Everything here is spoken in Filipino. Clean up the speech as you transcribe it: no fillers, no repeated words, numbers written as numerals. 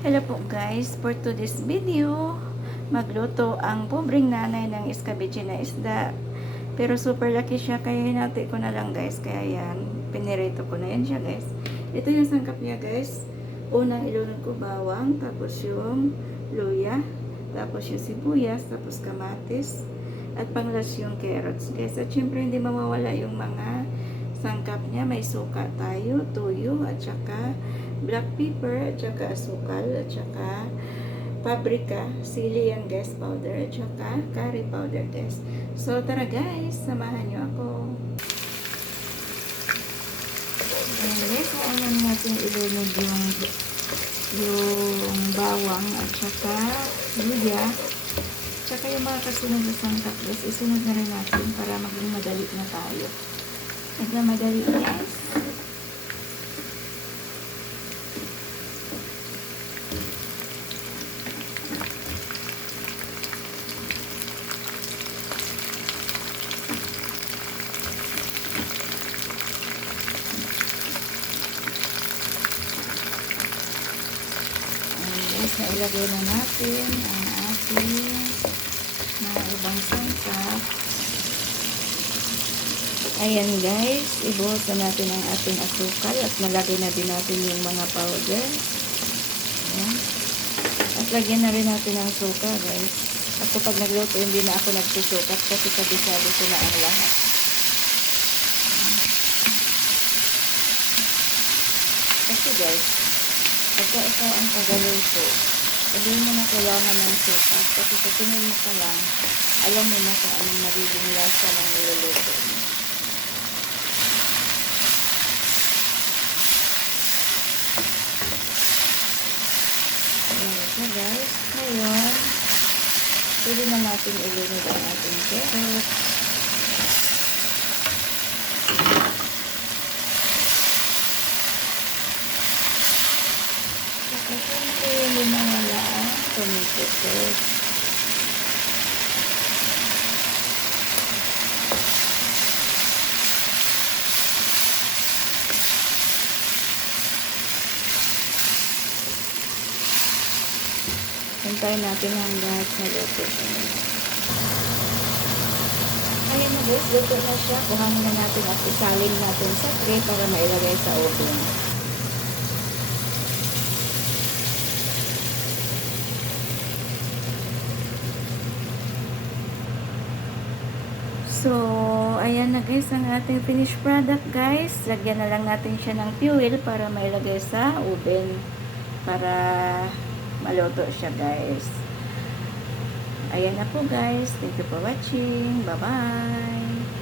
Hello po guys, for today's video, magluto ang pobreng nanay ng escabeche na isda. Pero super laki siya, kaya hinati ko na lang guys. Kaya yan, pinirito ko na yan siya guys. Ito yung sangkap niya guys. Unang ilunod ko bawang, tapos yung luya, tapos yung sibuyas, tapos kamatis, at panglas yung carrots guys. At syempre hindi mawawala yung mga sangkap niya. May suka tayo, tuyo, at saka black pepper, at saka asukal, at saka paprika, sili yan guys, powder, at saka curry powder guys. So tara guys, samahan nyo ako. And guys, kailangan natin ilunod yung bawang at saka luya, at saka yung mga kasunod na sangkap guys, isunod na rin natin para maging madali na tayo. Nagmamadali guys. Na ilagay na natin ang ating mga ibang sangkap. Ayan guys, ibuhos na natin ang ating asukal at nalagay na din natin yung mga powder. Ayan. At lagyan na rin natin ang suka guys. Ako pag nagluto, hindi na ako nagsusukat kasi kabisado ko na ang lahat. Kasi guys, pagka ikaw ang tagaluto, hindi mo na kailangan ng sukat kasi sa tingin mo pa lang, alam mo na kung anong magiging lasa ng niluluto mo. Ayan ito guys. Ngayon, pwede na natin ilunod ang ating carrots. Siyempre, hindi nawala ang tomato sauce. Hintayin natin hanggang sa luto. Ayan na guys, luto na siya. Kuhanin na natin at isalin natin sa tray para mailagay sa oven. So, ayan na guys ang ating finished product guys. Lagyan na lang natin siya ng fuel para mailagay sa oven. Para maluto siya guys. Ayan na po guys. Thank you for watching. Bye-bye.